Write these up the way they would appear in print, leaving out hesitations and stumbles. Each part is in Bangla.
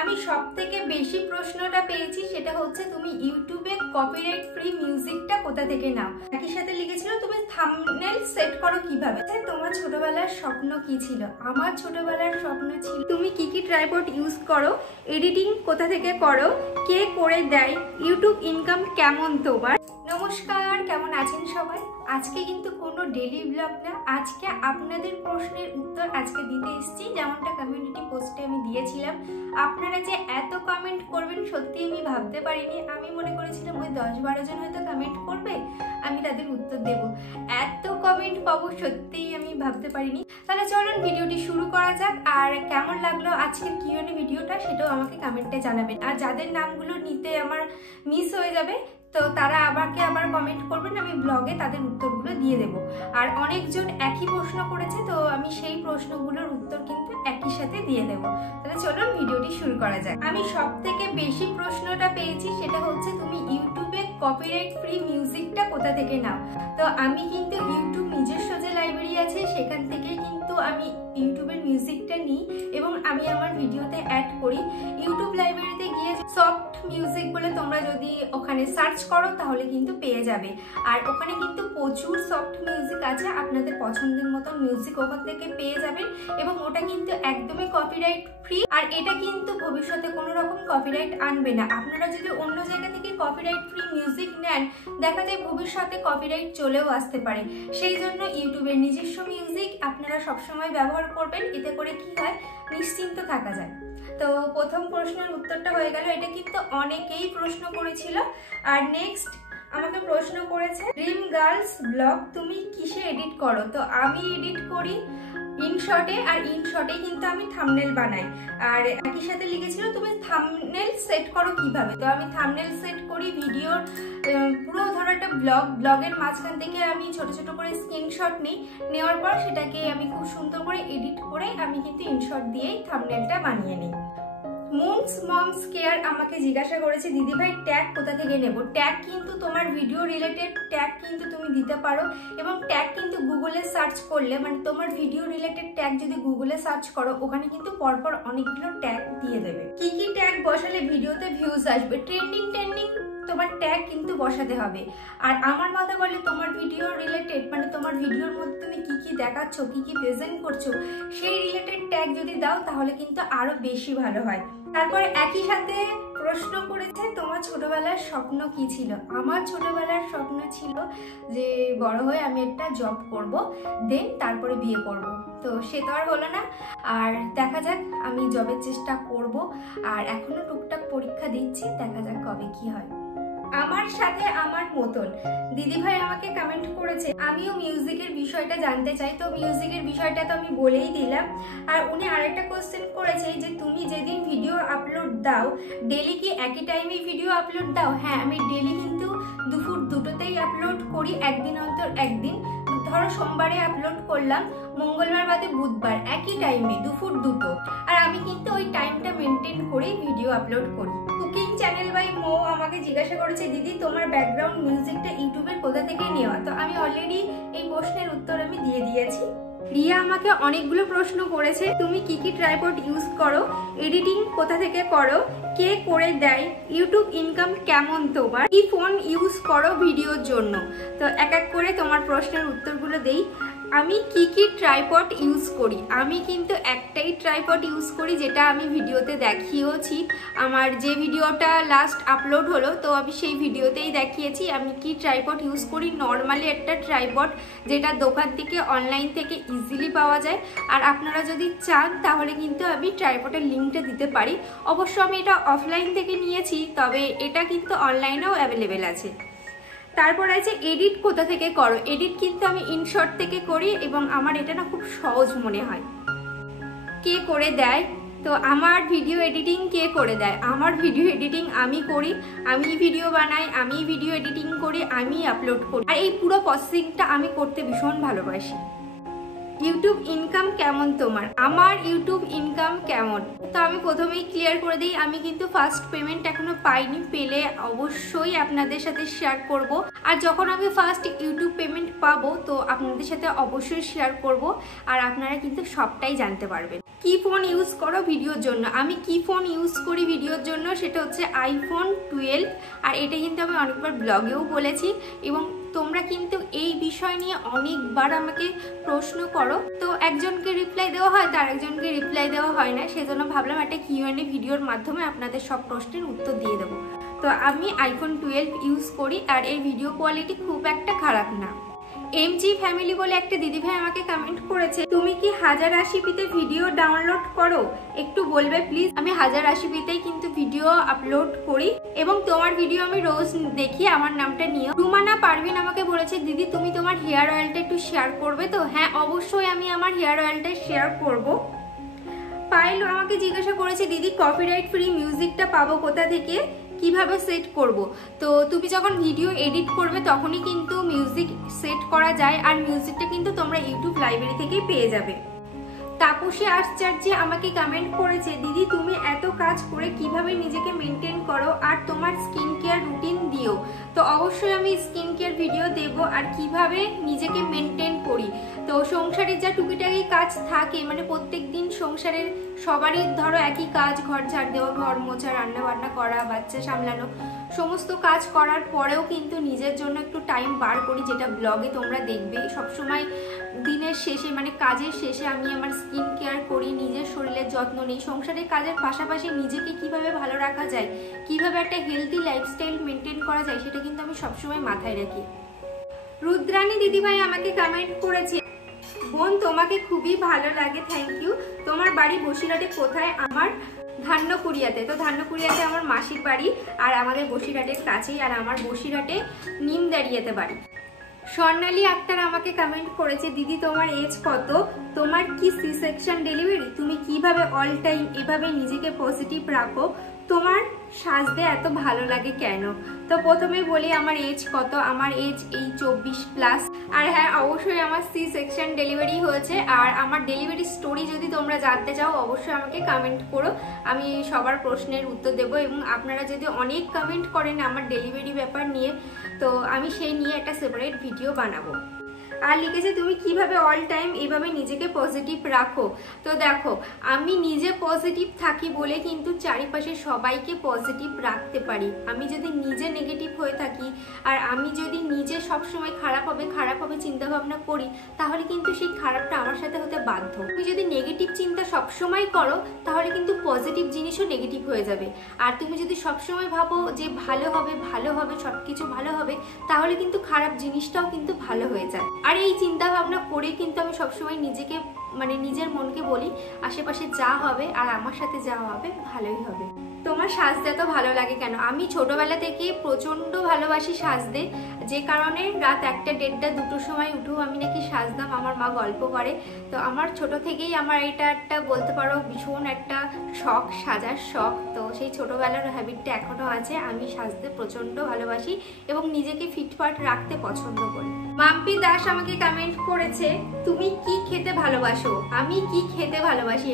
আমি সবথেকে বেশি প্রশ্নটা পেয়েছি সেটা হচ্ছে তুমি ইউটিউবে কপিরাইট ফ্রি মিউজিকটা কোথা থেকে নাও। একই সাথে লিখেছিল তুমি থাম্বনেল সেট করো কিভাবে। তোমার ছোটবেলার স্বপ্ন কি ছিল? আমার ছোটবেলার স্বপ্ন ছিল তুমি কি কি ট্রাইপড ইউজ করো, এডিটিং কোথা থেকে করো, কে করে দেয়, ইউটিউব ইনকাম কেমন তোমার। নমস্কার, কেমন আছেন সবাই? আজকে কিন্তু কোনো ডেইলি ব্লগ না, আজকে আপনাদের প্রশ্নের উত্তর আজকে দিতে এসেছি। যেমনটা কমিউনিটি পোস্টে আমি দিয়েছিলাম, আপনারা যে এত কমেন্ট করবেন সত্যি আমি ভাবতে পারিনি। আমি মনে করেছিলাম ওই 10-12 জন হয়তো কমেন্ট করবে, আমি তাদের উত্তর দেব। এত কমেন্ট পাবো সত্যিই আমি ভাবতে পারিনি। তাহলে চলুন ভিডিওটি শুরু করা যাক। আর কেমন লাগলো আজকের কিউএনএ ভিডিওটা সেটাও আমাকে কমেন্টে জানাবেন। আর যাদের নামগুলো নিতে আমার মিস হয়ে যাবে তো তারা আমাকে আবার কমেন্ট করবেন, আমি ব্লগে তাদের উত্তরগুলো দিয়ে দেব। আর অনেকজন একই প্রশ্ন করেছে, তো আমি সেই প্রশ্নগুলোর উত্তর কিন্তু একই সাথে দিয়ে দেব। তাহলে চলুন ভিডিওটি শুরু করা যাক। আমি সবথেকে বেশি প্রশ্নটা পেয়েছি সেটা হচ্ছে তুমি ইউটিউবে কপিরাইট ফ্রি মিউজিকটা কোথা থেকে নাও। তো আমি কিন্তু ইউটিউব নিজস্ব যে লাইব্রেরি আছে সেখান থেকেই কিন্তু আমি ইউটিউবের মিউজিকটা নিই এবং আমি আমার ভিডিওতে অ্যাড করি। ইউটিউব লাইব্রেরিতে গিয়ে সফট মিউজিক বলে তোমরা যদি ওখানে সার্চ করো তাহলে কিন্তু পেয়ে যাবে। আর ওখানে কিন্তু প্রচুর সফট মিউজিক আছে, আপনাদের পছন্দের মতো মিউজিক ওখান থেকে পেয়ে যাবেন এবং ওটা কিন্তু একদমই কপিরাইট ফ্রি। আর এটা কিন্তু ভবিষ্যতে কোনো রকম কপিরাইট আনবে না। আপনারা যদি অন্য জায়গা থেকে কপিরাইট ফ্রি মিউজিক নেন, দেখা যায় ভবিষ্যতে কপিরাইট চলেও আসতে পারে। সেই জন্য ইউটিউবের নিজস্ব মিউজিক আপনারা সবসময় ব্যবহার করবেন, এতে করে কি হয় নিশ্চিন্ত থাকা যায়। তো প্রথম প্রশ্নের উত্তরটা হয়ে গেল। এটা কিন্তু অনেকেই প্রশ্ন করেছিল। আর নেক্সট আমাকে প্রশ্ন করেছে ড্রিম গার্লস ব্লগ তুমি কিসে এডিট করো। তো আমি এডিট করি ইনশটে, আর ইনশটে কিন্তু আমি থাম্বনেল বানাই। আর একই সাথে লিখেছিল তুমি থাম্বনেল সেট করো কিভাবে। তো আমি থাম্বনেল সেট করি ভিডিওর পুরো ধরো একটা ব্লগের মাঝখান থেকে আমি ছোট ছোট করে স্ক্রিনশট নিই, নেওয়ার পর সেটাকে আমি খুব সুন্দর করে এডিট করে আমি কিন্তু ইনশট দিয়েই থাম্বনেলটা বানিয়ে নিই। মুনস মমস কেয়ার আমাকে জিজ্ঞাসা করেছে দিদি ভাই ট্যাগ কোথা থেকে নেব। ট্যাগ কিন্তু তোমার ভিডিও রিলেটেড ট্যাগ কিন্তু তুমি দিতে পারো এবং ট্যাগ কিন্তু গুগলে সার্চ করলে, মানে তোমার ভিডিও রিলেটেড ট্যাগ যদি গুগলে সার্চ করো ওখানে কিন্তু পরপর অনেকগুলো ট্যাগ দিয়ে দেবে। কি কি ট্যাগ বসালে ভিডিওতে ভিউজ আসবে, ট্রেন্ডিং তোমার ট্যাগ কিন্তু বসাতে হবে। আর আমার কথা বলে তোমার ভিডিও রিলেটেড, মানে তোমার ভিডিওর মধ্যে তুমি কি কি দেখাচ্ছ, কি কি প্রেজেন্ট করছো সেই রিলেটেড ট্যাগ যদি দাও তাহলে কিন্তু আরো বেশি ভালো হয়। তারপর একই সাথে প্রশ্ন করেছে তোমার ছোটবেলার স্বপ্ন কি ছিল। আমার ছোটবেলার স্বপ্ন ছিল যে বড় হয়ে আমি একটা জব করব, দেন তারপরে বিয়ে করব। তো সে তো আর হলো না। আর দেখা যাক, আমি জবের চেষ্টা করব। আর এখনো টুকটাক পরীক্ষা দিচ্ছি, দেখা যাক কবে কি হয়। আমার সাথে আমার মতন দিদিভাই আমাকে কমেন্ট করেছে আমিও মিউজিকের বিষয়টা জানতে চাই। তো মিউজিকের বিষয়টা তো আমি বলেই দিলাম। আর উনি আরেকটা কোশ্চেন করেছে যে তুমি যেদিন ভিডিও আপলোড দাও ডেলি কি একই টাইমে ভিডিও আপলোড দাও। হ্যাঁ, আমি ডেলি কিন্তু দুপুর দুটোতেই আপলোড করি, একদিন অন্তর একদিন। ধরো সোমবারে আপলোড করলাম, মঙ্গলবার বাদে বুধবার একই টাইমে দুপুর দুটো। আর আমি কিন্তু ওই টাইমটা মেনটেন করেই ভিডিও আপলোড করি। কুকিং চ্যানেল বাই মো আমাকে জিজ্ঞাসা করেছে দিদি তোমার ব্যাকগ্রাউন্ড মিউজিকটা ইউটিউবের কোথা থেকে নেওয়া। তো আমি অলরেডি এই প্রশ্নের উত্তর আমি দিয়ে দিয়েছি। রিয়া আমাকে অনেকগুলো প্রশ্ন করেছে তুমি কি কি ট্রাইপড ইউজ করো, এডিটিং কোথা থেকে করো, কে করে দেয়, ইউটিউব ইনকাম কেমন তোমার, কি ফোন ইউজ করো ভিডিওর জন্য। তো এক এক করে তোমার প্রশ্নের উত্তরগুলো দেই। আমি কি কি ট্রাইপড ইউজ করি, আমি কিন্তু একটাই ট্রাইপড ইউজ করি যেটা আমি ভিডিওতে দেখিয়েছি। আমার যে ভিডিওটা লাস্ট আপলোড হলো তো আমি সেই ভিডিওতেই দেখিয়েছি আমি কি ট্রাইপড ইউজ করি। নর্মালি একটা ট্রাইপড যেটা দোকান থেকে অনলাইন থেকে ইজিলি পাওয়া যায়। আর আপনারা যদি চান তাহলে কিন্তু আমি ট্রাইপডের লিঙ্কটা দিতে পারি। অবশ্য আমি এটা অফলাইন থেকে নিয়েছি, তবে এটা কিন্তু অনলাইনেও অ্যাভেলেবেল আছে। তারপর আছে এডিট কোথা থেকে করো। এডিট কিন্তু আমি ইনশট থেকে করি এবং আমার এটা না খুব সহজ মনে হয়। কে করে দেয়, তো আমার ভিডিও এডিটিং কে করে দেয়। আমার ভিডিও এডিটিং আমি করি, আমি ভিডিও বানাই, আমি ভিডিও এডিটিং করি, আমি আপলোড করি। আর এই পুরো প্রসেসিংটা আমি করতে ভীষণ ভালোবাসি। ইউটিউব ইনকাম কেমন তোমার? আমার ইউটিউব ইনকাম কেমন, তো আমি প্রথমেই ক্লিয়ার করে দিই, আমি কিন্তু ফার্স্ট পেমেন্ট এখনো পাইনি। পেলে অবশ্যই আপনাদের সাথে শেয়ার করব। আর যখন আমি ফার্স্ট ইউটিউব পেমেন্ট পাবো তো আপনাদের সাথে অবশ্যই শেয়ার করব, আর আপনারা কিন্তু সবটাই জানতে পারবেন। কি ফোন ইউজ করো ভিডিওর জন্য? আমি কি ফোন ইউজ করি ভিডিওর জন্য সেটা হচ্ছে আইফোন 12। আর এটা কিন্তু আমি অনেকবার ব্লগেও বলেছি, এবং তোমরা কিন্তু এই বিষয় নিয়ে অনেকবার আমাকে প্রশ্ন করো, তো একজনকে রিপ্লাই দেওয়া হয়, তার একজনকে রিপ্লাই দেওয়া হয় না। সেজন্য ভাবলাম একটা কিউএনএ ভিডিওর মাধ্যমে আপনাদের সব প্রশ্নের উত্তর দিয়ে দেবো। তো আমি আইফোন 12 ইউজ করি, আর এর ভিডিও কোয়ালিটি খুব একটা খারাপ না। এমজি ফ্যামিলি বলে একটা দিদিভাই আমাকে কমেন্ট করেছে, তুমি কি 1080pতে ভিডিও ডাউনলোড করো? একটু বলবে প্লিজ। আমি 1080pতেই কিন্তু ভিডিও আপলোড করি, এবং তোমার ভিডিও আমি রোজ দেখি। আমার নামটা নিয়ে রুমানা পারভিন আমাকে বলেছে, দিদি তুমি তোমার হেয়ার অয়েলটা একটু শেয়ার করবে? তো হ্যাঁ, অবশ্যই আমি আমার হেয়ার অয়েলটা শেয়ার করব। পায়েল আমাকে জিজ্ঞাসা করেছে, দিদি কপিরাইট ফ্রি মিউজিকটা পাবো কোথা থেকে, কিভাবে সেট করব? তো তুমি যখন ভিডিও এডিট করবে তখনই কিন্তু মিউজিক সেট করা যায়, আর মিউজিকটা কিন্তু তোমরা ইউটিউব লাইব্রেরি থেকেই পেয়ে যাবে। তাপসী আশ্চর্য আমাকে কমেন্ট করেছে, দিদি তুমি এত কাজ করে কিভাবে নিজেকে মেনটেন করো, আর তোমার স্কিন কেয়ার রুটিন দিও। তো অবশ্যই আমি স্কিন কেয়ার ভিডিও দেব, আর কিভাবে নিজেকে মেনটেন করি। তো সংসারের যা টুকিটাকি কাজ থাকে, মানে প্রত্যেক দিন সংসারের সবারই ধরো একই কাজ, ঘর ঝাড় দেওয়া, ঘর মোছা, রান্না বান্না করা, বাচ্চা সামলানো, সমস্ত কাজ করার পরেও কিন্তু নিজের জন্য একটু টাইম বার করি, যেটা ব্লগে তোমরা দেখবে। সবসময় দিনের শেষে মানে কাজের শেষে আমি আমার স্কিন কেয়ার করি, নিজের শরীরের যত্ন নিই। সংসারের কাজের পাশাপাশি নিজেকে কিভাবে ভালো রাখা যায়, কিভাবে একটা হেলদি লাইফস্টাইল মেনটেন করা যায়, সেটা কিন্তু আমি সবসময় মাথায় রাখি। রুদ্রাণী দিদিভাই আমাকে কমেন্ট করেছে, বোন তোমাকে খুবই ভালো লাগে, থ্যাংক ইউ। তোমার বাড়ি বসিরহাটে কোথায়? আমার ধান্যকুড়িয়াতে। তো ধান্যকুড়িয়াতে আমার মাসির বাড়ি, আর আমাদের বসিরহাটের কাছেই, আর আমার বসিরহাটে নিমদারিয়াতে বাড়ি। স্বর্ণালী আক্তার আমাকে কমেন্ট করেছে, দিদি তোমার এজ কত, তোমার কি সি সেকশন ডেলিভারি, তুমি কিভাবে অল টাইম এভাবে নিজেকে পজিটিভ রাখো, তোমার সাজতে এত ভালো লাগে কেন? তো প্রথমেই বলি আমার এজ কত। আমার এজ এই 24+। আর হ্যাঁ, অবশ্যই আমার সি সেকশন ডেলিভারি হয়েছে। আর আমার ডেলিভারি স্টোরি যদি তোমরা জানতে চাও অবশ্যই আমাকে কমেন্ট করো, আমি সবার প্রশ্নের উত্তর দেবো। এবং আপনারা যদি অনেক কমেন্ট করেন আমার ডেলিভারি ব্যাপার নিয়ে, তো আমি সেই নিয়ে একটা সেপারেট ভিডিও বানাবো। আর লিখেছে, তুমি কিভাবে অল টাইম এভাবে নিজেকে পজিটিভ রাখো? তো দেখো, আমি নিজে পজিটিভ থাকি বলে কিন্তু চারিপাশে সবাইকে পজিটিভ রাখতে পারি। আমি যদি নিজে নেগেটিভ হয়ে থাকি, আর আমি যদি নিজে সবসময় খারাপ হবে চিন্তা ভাবনা করি, তাহলে কিন্তু সেই খারাপটা আমার সাথে হতে বাধ্য। তুমি যদি নেগেটিভ চিন্তা সবসময় করো, তাহলে কিন্তু পজিটিভ জিনিসও নেগেটিভ হয়ে যাবে। আর তুমি যদি সবসময় ভাবো যে ভালো হবে সবকিছু ভালো হবে, তাহলে কিন্তু খারাপ জিনিসটাও কিন্তু ভালো হয়ে যায়। আর এই চিন্তা ভাবনা করে কিন্তু আমি সবসময় নিজেকে মানে নিজের মনকে বলি, আশেপাশে যা হবে আর আমার সাথে যা হবে ভালোই হবে। তোমার সাজতে এত ভালো লাগে কেন? আমি ছোটবেলা থেকে প্রচন্ড ভালোবাসি সাজতে, যে কারণে রাত 1টা, 1:30, 2টোর সময় উঠেও আমি নাকি সাজতাম। আমার মা গল্প করে। তো আমার ছোট থেকেই আমার এটা একটা বলতে পারো ভীষণ একটা শখ, সাজার শখ। তো সেই ছোটবেলার হ্যাবিটটা এখনো আছে। আমি সাজতে প্রচন্ড ভালোবাসি এবং নিজেকে ফিটফাট রাখতে পছন্দ করি। মাম্পি দাস আমাকে কমেন্ট করেছে, তুমি কি খেতে ভালোবাসো? আমি কি খেতে ভালোবাসি?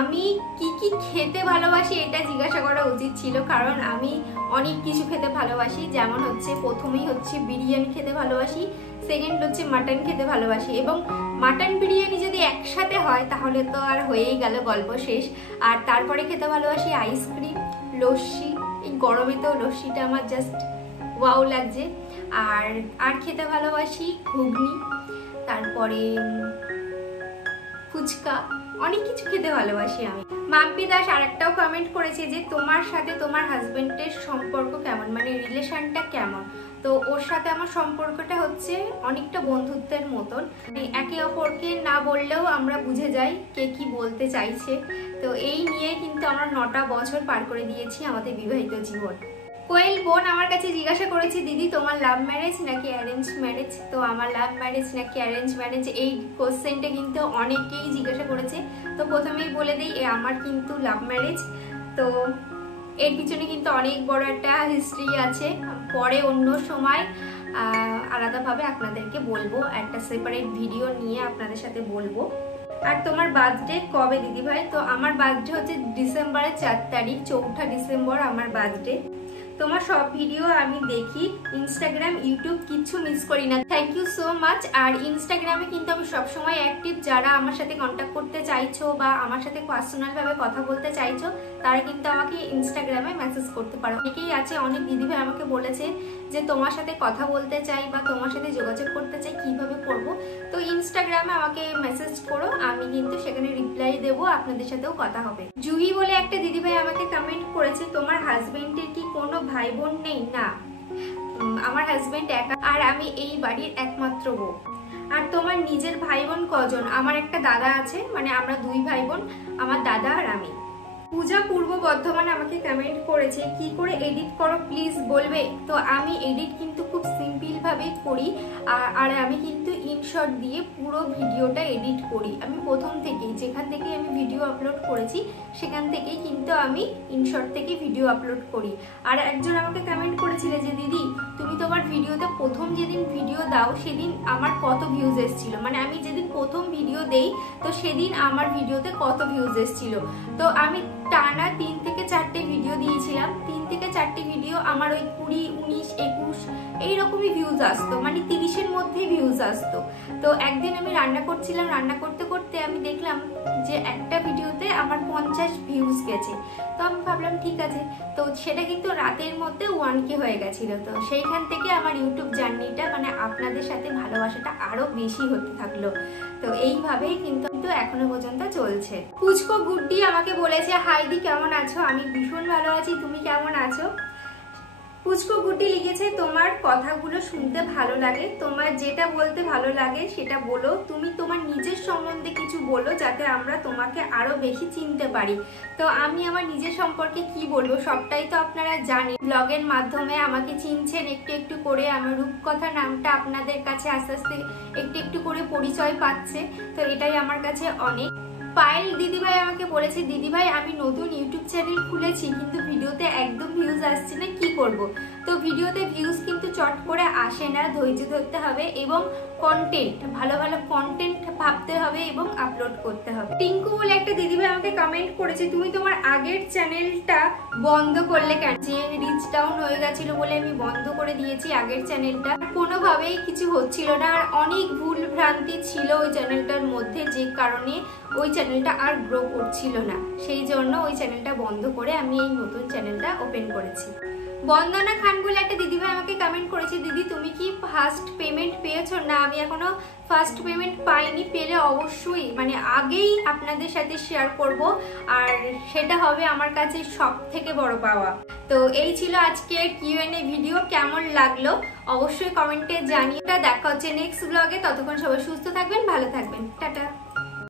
আমি কি খেতে ভালোবাসি এটা জিজ্ঞাসা করা উচিত ছিল, কারণ আমি অনেক কিছু খেতে ভালোবাসি। যেমন হচ্ছে, প্রথমেই হচ্ছে বিরিয়ানি খেতে ভালোবাসি, সেকেন্ড হচ্ছে মাটন খেতে ভালোবাসি। এবং মাটন বিরিয়ানি যদি একসাথে হয় তাহলে তো আর হয়েই গেল, গল্প শেষ। আর তারপরে খেতে ভালোবাসি আইসক্রিম, লস্যি। এই গরমে তো লস্যিটা আমার জাস্ট ওয়াও লাগছে। আর খেতে ভালোবাসি ঘুগনি, তারপরে ফুচকা, অনেক কিছু খেতে ভালোবাসি আমি। মাম্পি দাস আরেকটাও কমেন্ট করেছে যে তোমার সাথে তোমার হাজবেন্ডের সম্পর্ক কেমন, মানে রিলেশনটা কেমন? তো ওর সাথে আমার সম্পর্কটা হচ্ছে অনেকটা বন্ধুত্বের মতন। একে অপরকে না বললেও আমরা বুঝে যাই কে কি বলতে চাইছে। তো এই নিয়ে কিন্তু আমরা 9টা বছর পার করে দিয়েছি আমাদের বিবাহিত জীবন। কোয়েল বোন আমার কাছে জিজ্ঞাসা করেছে, দিদি তোমার লাভ ম্যারেজ নাকি অ্যারেঞ্জ ম্যারেজ? তো আমার লাভ ম্যারেজ নাকি অ্যারেঞ্জ ম্যারেজ, এই কোশ্চেনটা কিন্তু অনেকেই জিজ্ঞাসা করেছে। তো প্রথমেই বলে দিই, আমার কিন্তু লাভ ম্যারেজ। তো এর পিছনে কিন্তু অনেক বড় একটা হিস্ট্রি আছে, পরে অন্য সময় আলাদাভাবে আপনাদেরকে বলবো, একটা সেপারেট ভিডিও নিয়ে আপনাদের সাথে বলবো। আর তোমার বার্থডে কবে দিদিভাই? তো আমার বার্থডে হচ্ছে ডিসেম্বরের 4 তারিখ, 4 ডিসেম্বর আমার বার্থডে। তোমার সব ভিডিও আমি দেখি, ইনস্টাগ্রাম ইউটিউব কিচ্ছু মিস করি না। Thank you so much. আর ইনস্টাগ্রামে কিন্তু আমি সবসময় অ্যাক্টিভ। যারা আমার সাথে কন্ট্যাক্ট করতে চাইছো বা আমার সাথে পার্সোনালভাবে কথা বলতে চাইছো তারা কিন্তু আমাকে ইনস্টাগ্রামে মেসেজ করতে পারো। অনেকেই আছে, অনেক দিদিভাই আমাকে বলেছে যে তোমার সাথে কথা বলতে চাই বা তোমার সাথে যোগাযোগ করতে চাই, কিভাবে করব। তো ইনস্টাগ্রামে আমাকে মেসেজ করো, আমি কিন্তু সেখানে রিপ্লাই দেবো, আপনাদের সাথেও কথা হবে। জুহি বলে একটা দিদিভাই আমাকে কমেন্ট করেছে, তোমার হাজবেন্ডের কি কোনো ভাই বোন নেই? না, আমার হাজবেন্ড একা, আর আমি এই বাড়ির একমাত্র বউ। আর তোমার নিজের ভাই বোন কজন? আমার একটা দাদা আছে, মানে আমরা 2 ভাই বোন, আমার দাদা আর আমি। পূজা পূর্ব বর্ধমান আমাকে কমেন্ট করেছে, কি করে এডিট করো প্লিজ বলবে? তো আমি এডিট কিন্তু খুব সিম্পল ভাবে করি, আর আমি কিন্তু ইনশর্ট দিয়ে পুরো ভিডিওটা এডিট করি। আমি প্রথম থেকেই, যেখান থেকে আমি ভিডিও আপলোড করেছি সেখান থেকেই কিন্তু আমি ইনশর্ট থেকে ভিডিও আপলোড করি। আর একজন আমাকে কমেন্ট করেছিল যে দিদি তুমি তোমার ভিডিওতে প্রথম যেদিন ভিডিও দাও সেদিন আমার কত ভিউজ এসেছিল, মানে আমি যেদিন প্রথম ভিডিও দেই তো সেদিন আমার ভিডিওতে কত ভিউজ এসেছিল। তো আমি টানা 3 থেকে 4টে ভিডিও দিয়েছিলাম, 3 থেকে 4টে ভিডিও আমার ওই 20, 19, 21 এইরকমই ভিউজ আসতো, মানে 30-এর মধ্যেই ভিউজ আসতো। তো একদিন আমি রান্না করছিলাম, রান্না করতে করতে আমি দেখলাম যে একটা ভিডিওতে আমার 50 ভিউজ গেছে। তো আমি ভাবলাম ঠিক আছে, তো সেটা কিন্তু রাতের মধ্যে 1K হয়ে গেছিল। তো সেইখান থেকে আমার ইউটিউব জার্নিটা, মানে আপনাদের সাথে ভালোবাসাটা আরো বেশি হতে থাকলো। তো এইভাবেই কিন্তু এখনো পর্যন্ত চলছে। পুচকো গুড্ডি আমাকে বলেছে, হাইদি কেমন আছো? আমি ভীষণ ভালো আছি, তুমি কেমন আছো? পুচকো গুড্ডি লিখেছে, তোমার কথাগুলো শুনতে ভালো লাগে, তোমার যেটা বলতে ভালো লাগে সেটা বলো, তুমি তোমার নিজের সম্বন্ধে কিছু বলো যাতে আমরা তোমাকে আরো বেশি চিনতে পারি। তো আমি আমার নিজের সম্পর্কে কি বলবো, সবটাই তো আপনারা জানেন, ব্লগের মাধ্যমে আমাকে চিনছেন একটু একটু করে। আমার রূপকথা নামটা আপনাদের কাছে আস্তে আস্তে একটু একটু করে পরিচয় পাচ্ছে, তো এটাই আমার কাছে অনেক। পায়েল দিদিভাই আমাকে বলেছে, দিদিভাই আমি নতুন ইউটিউব চ্যানেল খুলেছি কিন্তু ভিডিওতে একদম ভিউজ আসছে না, কি করব? তো ভিডিওতে ভিউজ কিন্তু চট করে আসে না, ধৈর্য ধরতে হবে এবং কন্টেন্ট, ভালো ভালো কন্টেন্ট ভাবতে হবে এবং আপলোড করতে হবে। টিঙ্কু বলে একটা দিদিভাই আমাকে কমেন্ট করেছে, তুমি তোমার আগের চ্যানেলটা বন্ধ করলে কেন? যে রিচ ডাউন হয়ে গেছিল বলে আমি বন্ধ করে দিয়েছি আগের চ্যানেলটা। কোনোভাবেই কিছু হচ্ছিল না, আর অনেক ভুল ভ্রান্তি ছিল ওই চ্যানেলটার মধ্যে, যে কারণে ওই চ্যানেলটা আর গ্রো করছিল না। সেই জন্য ওই চ্যানেলটা বন্ধ করে আমি এই নতুন চ্যানেলটা ওপেন করেছি। বন্দনা খান বলে একটা দিদিভাই আমাকে কমেন্ট করেছে, দিদি তুমি কি ফার্স্ট পেমেন্ট পেয়েছো? না, আমি এখনো ফার্স্ট পেমেন্ট পাইনি, পেলে অবশ্যই মানে আগেই আপনাদের সাথে শেয়ার করব, আর সেটা হবে আমার কাছে সব থেকে বড় পাওয়া। তো এই ছিল আজকের Q&A ভিডিও, কেমন লাগলো অবশ্যই কমেন্টে জানিয়ে। দেখা হচ্ছে নেক্সট ব্লগে, ততক্ষণ সবাই সুস্থ থাকবেন, ভালো থাকবেন, টাটা।